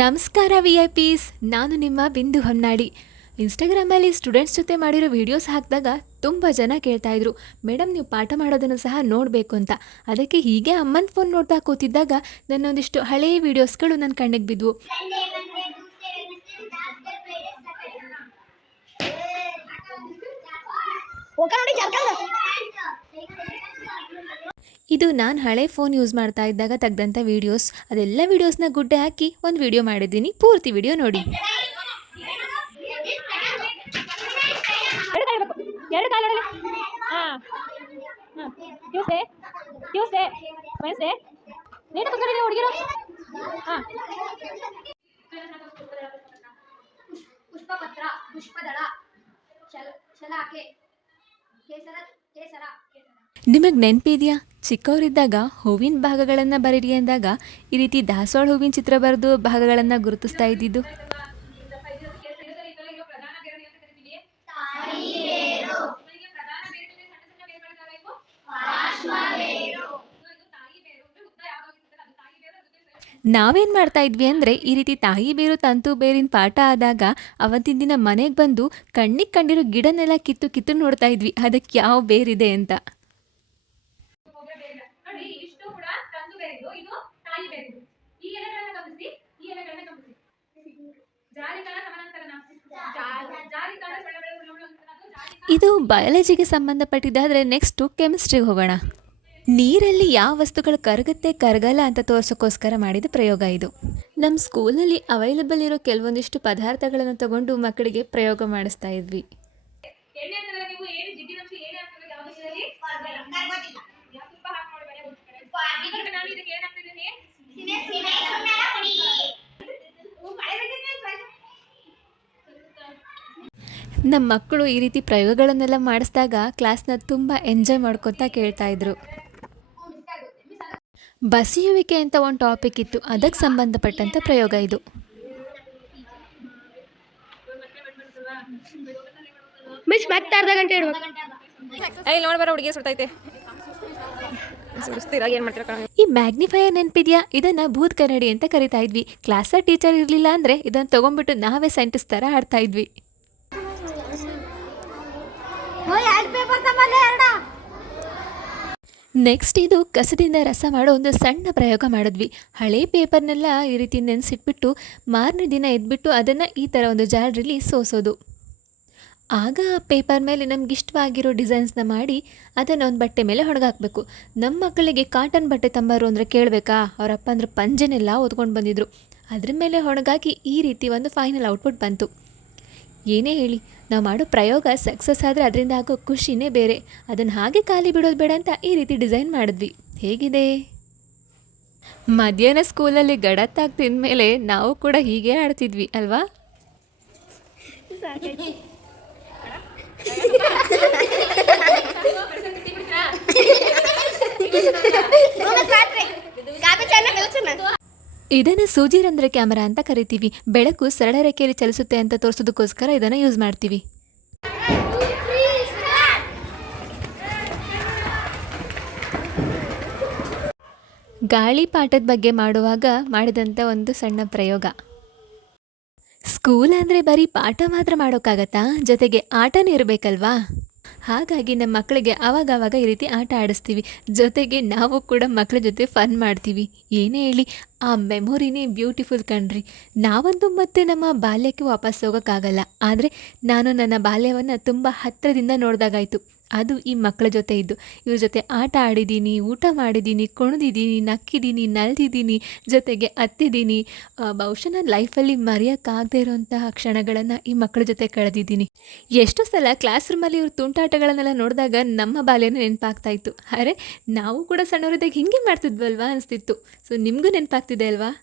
ನಮಸ್ಕಾರ V I piece ನಾನು ನಿಮ್ಮ ಬಿಂದು ಹೊನ್ನಾಡಿ ಇನ್ಸ್ಟಾಗ್ರಾಮಲ್ಲಿ ಸ್ಟೂಡೆಂಟ್ಸ್ ಜೊತೆ ಮಾಡಿರೋ ವೀಡಿಯೋಸ್ ಹಾಕಿದಾಗ ತುಂಬ ಜನ ಕೇಳ್ತಾಯಿದ್ರು ಮೇಡಮ್ ನೀವು ಪಾಠ ಮಾಡೋದನ್ನು ಸಹ ನೋಡಬೇಕು ಅಂತ. ಅದಕ್ಕೆ ಹೀಗೆ ಅಮ್ಮನ ಫೋನ್ ನೋಡ್ತಾ ಕೂತಿದ್ದಾಗ ನನ್ನೊಂದಿಷ್ಟು ಹಳೆಯ ವೀಡಿಯೋಸ್ಗಳು ನನ್ನ ಕಣ್ಣಿಗೆ ಬಿದ್ವು. ಸಂಡೇ ಇದು ನಾನು ಹಳೆ ಫೋನ್ ಯೂಸ್ ಮಾಡ್ತಾ ಇದ್ದಾಗ ತೆಗ್ದಂಥ ವೀಡಿಯೋಸ್ ಅದೆಲ್ಲ ವೀಡಿಯೋಸ್ನ ಗುಡ್ಡೆ ಹಾಕಿ ಒಂದು ವಿಡಿಯೋ ಮಾಡಿದ್ದೀನಿ. ಪೂರ್ತಿ ವಿಡಿಯೋ ನೋಡಿ. ಪುಷ್ಪಪತ್ರ ಪುಷ್ಪದಳ ಶಲ ಶಲಾಕೆ ಕೇಸರ ಕೇಸರ. ನಿಮಗೆ ನೆನಪಿದೆಯಾ? ಚಿಕ್ಕವರಿದ್ದಾಗ ಹೂವಿನ ಭಾಗಗಳನ್ನು ಬರೀರಿ ಅಂದಾಗ ಈ ರೀತಿ ದಾಸವಾಳ ಹೂವಿನ ಚಿತ್ರ ಬರೆದು ಭಾಗಗಳನ್ನು ಗುರುತಿಸ್ತಾ ಇದ್ದಿದ್ದು? ನಾವೇನು ಮಾಡ್ತಾ ಇದ್ವಿ ಅಂದರೆ ಈ ರೀತಿ ತಾಯಿ ಬೇರು ತಂತು ಬೇರಿನ ಪಾಠ ಆದಾಗ ಅವತ್ತಿನ ದಿನ ಮನೆಗೆ ಬಂದು ಕಣ್ಣಿಗೆ ಕಂಡಿರೋ ಗಿಡನೆಲ್ಲ ಕಿತ್ತು ಕಿತ್ತು ನೋಡ್ತಾ ಇದ್ವಿ. ಅದಕ್ಕೆ ಯಾವ ಬೇರಿದೆ ಅಂತ ನೋಡಿ ಇಷ್ಟು ಕೂಡ ತಂದು ಬೇರಿದು ಇದು ತಾಯಿ ಬೇರಿದು ಈ ಎಲೆಗಳನ್ನ ಗಮನಿಸಿ ಈ ಎಲೆಗಳನ್ನ ಗಮನಿಸಿ ಜಾಲಿಕಾಲ ಸಮಾನಾಂತರನ ಜಾ- ಜಾಲಿಕಾಲ ಸೊಳ್ಳೆಗಳ ಹುಳುಗಳು ಅಂತ ಅದು ಜಾಲಿಕಾಲ ಇದು ಬಯಾಲಜಿಗೆ ಸಂಬಂಧಪಟ್ಟಿದ್ದಾದರೆ ನೆಕ್ಸ್ಟು ಕೆಮಿಸ್ಟ್ರಿಗೆ ಹೋಗೋಣ ನೀರಲ್ಲಿ ಯಾವ ವಸ್ತುಗಳು ಕರಗುತ್ತೆ ಕರಗಲ್ಲ ಅಂತ ತೋರ್ಸೋಕ್ಕೋಸ್ಕರ ಮಾಡಿದ ಪ್ರಯೋಗ ಇದು ನಮ್ಮ ಸ್ಕೂಲಲ್ಲಿ ಅವೈಲಬಲ್ ಇರೋ ಕೆಲವೊಂದಿಷ್ಟು ಪದಾರ್ಥಗಳನ್ನು ತಗೊಂಡು ಮಕ್ಕಳಿಗೆ ಪ್ರಯೋಗ ಮಾಡಿಸ್ತಾ ಇದ್ವಿ ಎಣ್ಣೆ ಅಂತಾರಲ್ಲ ನೀವು ಏನು ಜಿಡ್ಡಿನಂಶ ಏನೇ ಆಗ್ತದೆ ಯಾವ್ದು ಇದರಲ್ಲಿ ಯಾವ ತುಪ್ಪ ಹಾಕಿ ನೋಡಿ ಬರೀ ಇವಾಗ ನಾನು ಇದಕ್ಕೆ ಏನ್ ಹಾಕ್ತಿದ್ದೀನಿ ನಮ್ಮ ಮಕ್ಕಳು ಈ ರೀತಿ ಪ್ರಯೋಗಗಳನ್ನೆಲ್ಲ ಮಾಡಿಸಿದಾಗ ಕ್ಲಾಸ್ನ ತುಂಬ ಎಂಜಾಯ್ ಮಾಡ್ಕೊತಾ ಕೇಳ್ತಾ ಇದ್ರು. ಬಸಿಯುವಿಕೆ ಅಂತ ಒಂದು ಟಾಪಿಕ್ ಇತ್ತು. ಅದಕ್ಕೆ ಸಂಬಂಧಪಟ್ಟಂಥ ಪ್ರಯೋಗ ಇದು. ಮಿಸ್ ಮತ್ತೆ ಅರ್ಧ ಗಂಟೆ ಇಲ್ಲಿ ನೋಡಿ ಬರೋ ಹುಡುಗಿ ಸುಡ್ತೈತೆ. ಈ ಮ್ಯಾಗ್ನಿಫೈಯರ್ ನೆನಪಿದ್ಯಾ? ಇದನ್ನ ಭೂತ್ ಕನ್ನಡಿ ಅಂತ ಕರಿತಾ ಇದ್ವಿ. ಕ್ಲಾಸ ಟೀಚರ್ ಇರಲಿಲ್ಲ ಅಂದ್ರೆ ಇದನ್ನ ತಗೊಂಡ್ಬಿಟ್ಟು ನಾವೇ ಸೈಂಟಿಸ್ಟ್ ತರ ಆಡ್ತಾ ಇದ್ವಿ. ನೆಕ್ಸ್ಟ್ ಇದು ಕಸದಿಂದ ರಸ ಮಾಡೋ ಒಂದು ಸಣ್ಣ ಪ್ರಯೋಗ ಮಾಡಿದ್ವಿ. ಹಳೆ ಪೇಪರ್ನೆಲ್ಲ ಈ ರೀತಿ ನೆನೆಸಿಟ್ಬಿಟ್ಟು ಮಾರನೇ ದಿನ ಎದ್ಬಿಟ್ಟು ಅದನ್ನು ಈ ಥರ ಒಂದು ಜಾಡ್ರಲ್ಲಿ ಸೋಸೋದು. ಆಗ ಆ ಪೇಪರ್ ಮೇಲೆ ನಮ್ಗೆ ಇಷ್ಟವಾಗಿರೋ ಡಿಸೈನ್ಸ್ನ ಮಾಡಿ ಅದನ್ನು ಒಂದು ಬಟ್ಟೆ ಮೇಲೆ ಹೊಣಗಾಕಬೇಕು ನಮ್ಮ ಮಕ್ಕಳಿಗೆ ಕಾಟನ್ ಬಟ್ಟೆ ತಂಬಾರು ಅಂದರೆ ಕೇಳಬೇಕಾ? ಅವರಪ್ಪ ಅಂದ್ರೆ ಪಂಜೆನೆಲ್ಲ ಓದ್ಕೊಂಡು ಬಂದಿದ್ರು. ಅದ್ರ ಮೇಲೆ ಹೊಣಗಾಕಿ ಈ ರೀತಿ ಒಂದು ಫೈನಲ್ ಔಟ್ಪುಟ್ ಬಂತು. ಏನೇ ಹೇಳಿ, ನಾವು ಮಾಡೋ ಪ್ರಯೋಗ ಸಕ್ಸಸ್ ಆದರೆ ಅದರಿಂದ ಆಗೋ ಖುಷಿನೇ ಬೇರೆ. ಅದನ್ನು ಹಾಗೆ ಖಾಲಿ ಬಿಡೋದು ಬೇಡ ಅಂತ ಈ ರೀತಿ ಡಿಸೈನ್ ಮಾಡಿದ್ವಿ. ಹೇಗಿದೆ? ಮಧ್ಯಾಹ್ನ ಸ್ಕೂಲಲ್ಲಿ ಗಡತ್ತಾಗಿ ತಿಂದಮೇಲೆ ನಾವು ಕೂಡ ಹೀಗೆ ಆಡ್ತಿದ್ವಿ, ಅಲ್ವಾ? ಇದನ್ನು ಸೂಜಿರಂಧ್ರ ಕ್ಯಾಮರಾ ಅಂತ ಕರಿತೀವಿ. ಬೆಳಕು ಸರಳ ರೇಖೆಯಲ್ಲಿ ಚಲಿಸುತ್ತೆ ಅಂತ ತೋರಿಸೋದಕ್ಕೋಸ್ಕರ ಇದನ್ನು ಯೂಸ್ ಮಾಡ್ತೀವಿ. ಗಾಳಿ ಪಾಠದ ಬಗ್ಗೆ ಮಾಡುವಾಗ ಮಾಡಿದಂಥ ಒಂದು ಸಣ್ಣ ಪ್ರಯೋಗ. ಸ್ಕೂಲ್ ಅಂದರೆ ಬರೀ ಪಾಠ ಮಾತ್ರ ಮಾಡೋಕ್ಕಾಗತ್ತಾ? ಜೊತೆಗೆ ಆಟನೇ ಇರಬೇಕಲ್ವಾ? ಹಾಗಾಗಿ ನಮ್ಮ ಮಕ್ಕಳಿಗೆ ಆವಾಗವಾಗ ಈ ರೀತಿ ಆಟ ಆಡಿಸ್ತೀವಿ. ಜೊತೆಗೆ ನಾವು ಕೂಡ ಮಕ್ಕಳ ಜೊತೆ ಫನ್ ಮಾಡ್ತೀವಿ. ಏನೇ ಹೇಳಿ, ಆ ಮೆಮೊರಿನೇ ಬ್ಯೂಟಿಫುಲ್ ಕಣ್ರಿ. ನಾವಂತೂ ಮತ್ತೆ ನಮ್ಮ ಬಾಲ್ಯಕ್ಕೆ ವಾಪಸ್ ಹೋಗೋಕ್ಕಾಗಲ್ಲ. ಆದರೆ ನಾನು ನನ್ನ ಬಾಲ್ಯವನ್ನು ತುಂಬ ಹತ್ತಿರದಿಂದ ನೋಡಿದಾಗಾಯಿತು. ಅದು ಈ ಮಕ್ಕಳ ಜೊತೆ ಇದ್ದು. ಇವ್ರ ಜೊತೆ ಆಟ ಆಡಿದ್ದೀನಿ, ಊಟ ಮಾಡಿದ್ದೀನಿ, ಕುಣಿದಿದ್ದೀನಿ, ನಕ್ಕಿದ್ದೀನಿ, ನಲ್ದಿದ್ದೀನಿ, ಜೊತೆಗೆ ಹತ್ತಿದ್ದೀನಿ ಬಹುಶಃ ನನ್ನ ಲೈಫಲ್ಲಿ ಮರೆಯೋಕ್ಕಾಗದೇ ಇರೋಂತಹ ಕ್ಷಣಗಳನ್ನು ಈ ಮಕ್ಕಳ ಜೊತೆ ಕಳೆದಿದ್ದೀನಿ. ಎಷ್ಟೋ ಸಲ ಕ್ಲಾಸ್ ರೂಮಲ್ಲಿ ಇವ್ರ ತುಂಟಾಟಗಳನ್ನೆಲ್ಲ ನೋಡಿದಾಗ ನಮ್ಮ ಬಾಲ್ಯನೇ ನೆನಪಾಗ್ತಾ ಇತ್ತು. ಅರೆ, ನಾವು ಕೂಡ ಸಣ್ಣವರಿದ್ದಾಗ ಹಿಂಗೆ ಮಾಡ್ತಿದ್ವಲ್ವಾ ಅನಿಸ್ತಿತ್ತು. ಸೊ, ನಿಮಗೂ ನೆನಪಾಗ್ತಿದೆ ಅಲ್ವಾ?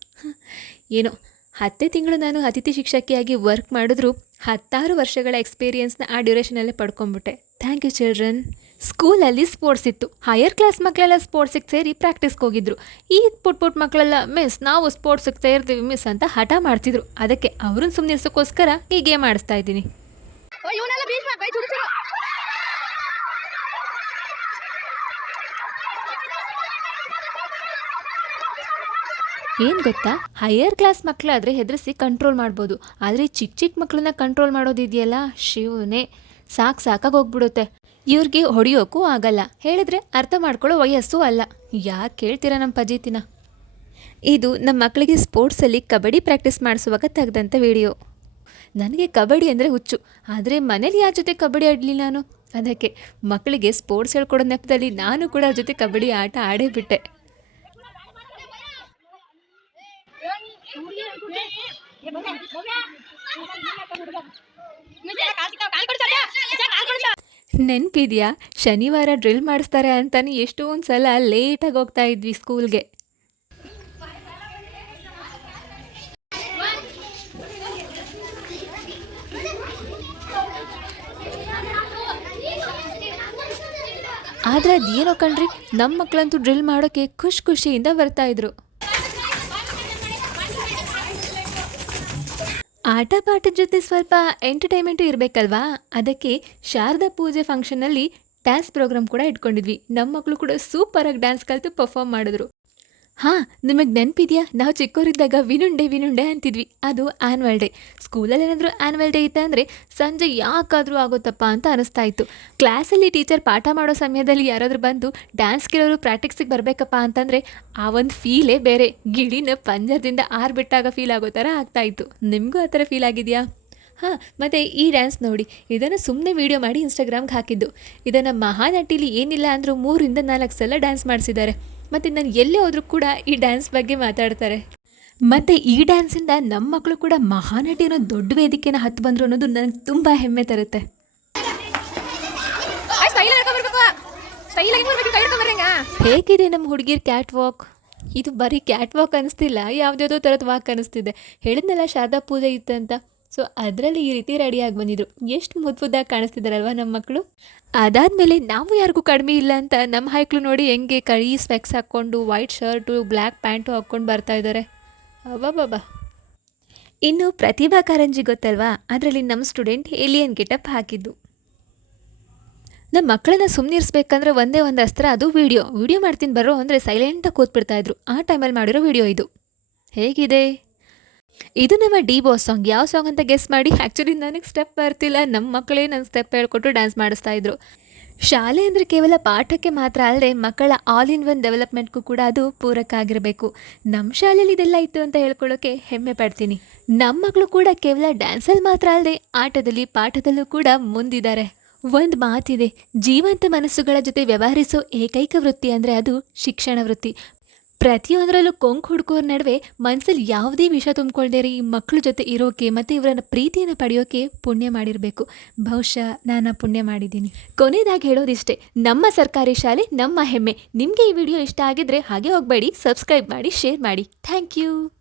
ಏನೋ. ಹತ್ತೇ ತಿಂಗಳು ನಾನು ಅತಿಥಿ ಶಿಕ್ಷಕಿಯಾಗಿ ವರ್ಕ್ ಮಾಡಿದ್ರು, ಹತ್ತಾರು ವರ್ಷಗಳ ಎಕ್ಸ್ಪೀರಿಯೆನ್ಸ್ನ ಆ ಡ್ಯೂರೇಷನಲ್ಲೇ ಪಡ್ಕೊಂಬಿಟ್ಟೆ. Thank you children. ಸ್ಕೂಲಲ್ಲಿ ಸ್ಪೋರ್ಟ್ಸ್ ಇತ್ತು. ಹೈಯರ್ ಕ್ಲಾಸ್ ಮಕ್ಕಳೆಲ್ಲ ಸ್ಪೋರ್ಟ್ಸಿಗೆ ಸೇರಿ ಪ್ರಾಕ್ಟೀಸ್ಗೆ ಹೋಗಿದ್ರು. ಈ ಪುಟ್ ಪುಟ್ ಮಕ್ಕಳೆಲ್ಲ, ಮಿಸ್, ನಾವು ಸ್ಪೋರ್ಟ್ಸಿಗೆ ಸೇರ್ತೀವಿ, ಮಿಸ್ ಅಂತ ಹಠ ಮಾಡ್ತಿದ್ರು. ಅದಕ್ಕೆ ಅವ್ರನ್ನ ಸುಮ್ಮನೆ ಈ ಗೇಮ್ ಆಡಿಸ್ತಾ ಇದ್ದೀನಿ ಏನು ಗೊತ್ತಾ? ಹೈಯರ್ ಕ್ಲಾಸ್ ಮಕ್ಕಳಾದರೆ ಹೆದರಿಸಿ ಕಂಟ್ರೋಲ್ ಮಾಡ್ಬೋದು. ಆದರೆ ಚಿಕ್ಕ ಚಿಕ್ಕ ಮಕ್ಕಳನ್ನ ಕಂಟ್ರೋಲ್ ಮಾಡೋದಿದೆಯಲ್ಲ? ಶಿವನೇ. ಸಾಕು ಹೋಗ್ಬಿಡುತ್ತೆ. ಇವ್ರಿಗೆ ಹೊಡೆಯೋಕ್ಕೂ ಆಗಲ್ಲ. ಹೇಳಿದ್ರೆ ಅರ್ಥ ಮಾಡ್ಕೊಳ್ಳೋ ವಯಸ್ಸು ಅಲ್ಲ. ಯಾಕೆ ಕೇಳ್ತೀರಾ ನಮ್ಮ ಪಜೀತಿನ? ಇದು ನಮ್ಮ ಮಕ್ಕಳಿಗೆ ಸ್ಪೋರ್ಟ್ಸಲ್ಲಿ ಕಬಡ್ಡಿ ಪ್ರಾಕ್ಟೀಸ್ ಮಾಡಿಸುವಾಗ ತೆಗೆದಂಥ ವಿಡಿಯೋ ನನಗೆ ಕಬಡ್ಡಿ ಅಂದರೆ ಹುಚ್ಚು. ಆದರೆ ಮನೇಲಿ ಯಾರ ಜೊತೆ ಕಬಡ್ಡಿ ಆಡಲಿ ನಾನು? ಅದಕ್ಕೆ ಮಕ್ಕಳಿಗೆ ಸ್ಪೋರ್ಟ್ಸ್ ಹೇಳ್ಕೊಡೋ ನೆಪದಲ್ಲಿ ನಾನು ಕೂಡ ಅವ್ರ ಜೊತೆ ಕಬಡ್ಡಿ ಆಟ ಆಡೇ ಬಿಟ್ಟೆ. ನೆನಪಿದೆಯಾ? ಶನಿವಾರ ಡ್ರಿಲ್ ಮಾಡಿಸ್ತಾರೆ ಅಂತಾನೆ ಎಷ್ಟೊಂದು ಸಲ ಲೇಟಾಗಿ ಹೋಗ್ತಾ ಇದ್ವಿ ಸ್ಕೂಲ್ಗೆ. ಆದರೆ ಅದೇನೋ ಕಣ್ರಿ ನಮ್ಮ ಮಕ್ಕಳಂತೂ ಡ್ರಿಲ್ ಮಾಡೋಕ್ಕೆ ಖುಷಿ ಖುಷಿಯಿಂದ ಬರ್ತಾ ಆಟ ಪಾಠದ ಜೊತೆ ಸ್ವಲ್ಪ ಎಂಟರ್ಟೈನ್ಮೆಂಟು ಇರಬೇಕಲ್ವಾ? ಅದಕ್ಕೆ ಶಾರದಾ ಪೂಜೆ ಫಂಕ್ಷನಲ್ಲಿ ಡ್ಯಾನ್ಸ್ ಪ್ರೋಗ್ರಾಮ್ ಕೂಡ ಇಟ್ಕೊಂಡಿದ್ವಿ. ನಮ್ಮ ಮಕ್ಕಳು ಕೂಡ ಸೂಪರಾಗಿ ಡ್ಯಾನ್ಸ್ ಕಲಿತು ಪರ್ಫಾರ್ಮ್ ಮಾಡಿದ್ರು. ಹಾಂ, ನಿಮಗೆ ನೆನಪಿದೆಯಾ? ನಾವು ಚಿಕ್ಕವರಿದ್ದಾಗ ವಿನುಂಡೆ ವಿನುಂಡೆ ಅಂತಿದ್ವಿ. ಅದು ಆ್ಯನ್ವಲ್ ಡೇ ಸ್ಕೂಲಲ್ಲಿ ಏನಾದರೂ ಆನ್ವಲ್ ಡೇ ಇತ್ತು ಅಂದರೆ ಸಂಜೆ ಯಾಕಾದರೂ ಆಗುತ್ತಪ್ಪ ಅಂತ ಅನಿಸ್ತಾ ಇತ್ತು. ಕ್ಲಾಸಲ್ಲಿ ಟೀಚರ್ ಪಾಠ ಮಾಡೋ ಸಮಯದಲ್ಲಿ ಯಾರಾದರೂ ಬಂದು ಡ್ಯಾನ್ಸ್ ಕೆಲವರು ಪ್ರಾಕ್ಟೀಸಿಗೆ ಬರಬೇಕಪ್ಪ ಅಂತಂದರೆ ಆ ಒಂದು ಫೀಲೇ ಬೇರೆ. ಗಿಳಿನ ಪಂಜರದಿಂದ ಆರ್ಬಿಟ್ಟಾಗ ಫೀಲ್ ಆಗೋ ಥರ ಆಗ್ತಾಯಿತ್ತು ನಿಮಗೂ ಆ ಥರ ಫೀಲ್ ಆಗಿದೆಯಾ? ಹಾಂ, ಮತ್ತು ಈ ಡ್ಯಾನ್ಸ್ ನೋಡಿ. ಇದನ್ನು ಸುಮ್ಮನೆ ವೀಡಿಯೋ ಮಾಡಿ ಇನ್ಸ್ಟಾಗ್ರಾಮ್ಗೆ ಹಾಕಿದ್ದು. ಇದನ್ನು ಮಹಾನಟಿಲಿ ಏನಿಲ್ಲ ಅಂದರೂ ಮೂರಿಂದ ನಾಲ್ಕು ಸಲ ಡ್ಯಾನ್ಸ್ ಮಾಡಿಸಿದ್ದಾರೆ. ಮತ್ತು ನಾನು ಎಲ್ಲೇ ಹೋದರೂ ಕೂಡ ಈ ಡ್ಯಾನ್ಸ್ ಬಗ್ಗೆ ಮಾತಾಡ್ತಾರೆ. ಮತ್ತು ಈ ಡ್ಯಾನ್ಸಿಂದ ನಮ್ಮ ಮಕ್ಕಳು ಕೂಡ ಮಹಾನಟಿ ಅನ್ನೋ ದೊಡ್ಡ ವೇದಿಕೆನ ಹತ್ತು ಬಂದರು ಅನ್ನೋದು ನನಗೆ ತುಂಬ ಹೆಮ್ಮೆ ತರುತ್ತೆ. ಹೇಗಿದೆ ನಮ್ಮ ಹುಡುಗಿರ್ ಕ್ಯಾಟ್ ವಾಕ್ ಇದು ಬರೀ ಕ್ಯಾಟ್ ವಾಕ್ ಅನಿಸ್ತಿಲ್ಲ ಯಾವುದ್ಯಾವುದೋ ಥರದ ವಾಕ್ ಅನಿಸ್ತಿದೆ. ಹೇಳಿದ್ನಲ್ಲ ಶಾರದಾ ಪೂಜೆ ಇತ್ತಂತ? ಸೊ ಅದರಲ್ಲಿ ಈ ರೀತಿ ರೆಡಿಯಾಗಿ ಬಂದಿದ್ರು. ಎಷ್ಟು ಮುದ್ದಾಗಿ ಕಾಣಿಸ್ತಿದ್ದಾರಲ್ವ ನಮ್ಮ ಮಕ್ಕಳು ಅದಾದಮೇಲೆ ನಾವು ಯಾರಿಗೂ ಕಡಿಮೆ ಇಲ್ಲ ಅಂತ ನಮ್ಮ ಹೈಕ್ಳು ನೋಡಿ ಹೆಂಗೆ ಕಳಿ ಸ್ಪೆಕ್ಸ್ ಹಾಕ್ಕೊಂಡು ವೈಟ್ ಶರ್ಟು ಬ್ಲ್ಯಾಕ್ ಪ್ಯಾಂಟು ಹಾಕ್ಕೊಂಡು ಬರ್ತಾ ಇದ್ದಾರೆ ಅಬ್ಬಬ್ಬಾ ಇನ್ನು ಪ್ರತಿಭಾ ಕಾರಂಜಿ ಗೊತ್ತಲ್ವಾ? ಅದರಲ್ಲಿ ನಮ್ಮ ಸ್ಟೂಡೆಂಟ್ ಏಲಿಯನ್ ಗೆಟಪ್ ಹಾಕಿದ್ದು. ನಮ್ಮ ಮಕ್ಕಳನ್ನ ಸುಮ್ಮನಿರಿಸ್ಬೇಕಂದ್ರೆ ಒಂದೇ ಒಂದು ಅಸ್ತ್ರ, ಅದು ವಿಡಿಯೋ ವಿಡಿಯೋ ಮಾಡ್ತೀನಿ ಬರೋ ಅಂದರೆ ಸೈಲೆಂಟಾಗಿ ಕೂತ್ಬಿಡ್ತಾ ಇದ್ರು. ಆ ಟೈಮಲ್ಲಿ ಮಾಡಿರೋ ವಿಡಿಯೋ ಇದು. ಹೇಗಿದೆ? ಇದು ನಮ್ಮ ಡಿ ಬಾಸ್ ಸಾಂಗ್ ಯಾವ ಸಾಂಗ್ ಅಂತ ಗೆಸ್ ಮಾಡಿ? ಆ್ಯಕ್ಚುಲಿ ನನಗೆ ಸ್ಟೆಪ್ ಬರ್ತಿಲ್ಲ. ನಮ್ಮ ಮಕ್ಕಳೇ ನನ್ನ ಸ್ಟೆಪ್ ಹೇಳ್ಕೊಟ್ಟು ಡ್ಯಾನ್ಸ್ ಮಾಡಿಸ್ತಾ ಇದ್ರು. ಶಾಲೆ ಅಂದರೆ ಕೇವಲ ಪಾಠಕ್ಕೆ ಮಾತ್ರ ಅಲ್ಲದೆ ಮಕ್ಕಳ ಆಲ್ ಇನ್ ಒನ್ ಡೆವಲಪ್ಮೆಂಟ್ಗೂ ಕೂಡ ಅದು ಪೂರಕ ಆಗಿರಬೇಕು ನಮ್ಮ ಶಾಲೆಯಲ್ಲಿ ಇದೆಲ್ಲ ಇತ್ತು ಅಂತ ಹೇಳ್ಕೊಳ್ಳೋಕೆ ಹೆಮ್ಮೆ ಪಡ್ತೀನಿ. ನಮ್ಮ ಮಕ್ಕಳು ಕೂಡ ಕೇವಲ ಡ್ಯಾನ್ಸಲ್ಲಿ ಮಾತ್ರ ಅಲ್ಲದೆ ಆಟದಲ್ಲಿ, ಪಾಠದಲ್ಲೂ ಕೂಡ ಮುಂದಿದ್ದಾರೆ. ಒಂದು ಮಾತಿದೆ, ಜೀವಂತ ಮನಸ್ಸುಗಳ ಜೊತೆ ವ್ಯವಹರಿಸೋ ಏಕೈಕ ವೃತ್ತಿ ಅಂದರೆ ಅದು ಶಿಕ್ಷಣ ವೃತ್ತಿ. ಪ್ರತಿಯೊಂದರಲ್ಲೂ ಕೊಂಕು ಹುಡುಕೋರ ನಡುವೆ ಮನಸ್ಸಲ್ಲಿ ಯಾವುದೇ ವಿಷ ತುಂಬಿಕೊಳ್ಳದೆ ಈ ಮಕ್ಕಳ ಜೊತೆ ಇರೋಕೆ ಮತ್ತು ಇವರನ್ನ ಪ್ರೀತಿಯನ್ನು ಪಡೆಯೋಕೆ ಪುಣ್ಯ ಮಾಡಿರಬೇಕು. ಬಹುಶಃ ನಾನು ಪುಣ್ಯ ಮಾಡಿದ್ದೀನಿ. ಕೊನೆಯದಾಗಿ ಹೇಳೋದಿಷ್ಟೇ, ನಮ್ಮ ಸರ್ಕಾರಿ ಶಾಲೆ ನಮ್ಮ ಹೆಮ್ಮೆ. ನಿಮಗೆ ಈ ವಿಡಿಯೋ ಇಷ್ಟ ಆಗಿದ್ರೆ ಹಾಗೆ ಹೋಗಬೇಡಿ, ಸಬ್ಸ್ಕ್ರೈಬ್ ಮಾಡಿ, ಶೇರ್ ಮಾಡಿ. Thank you.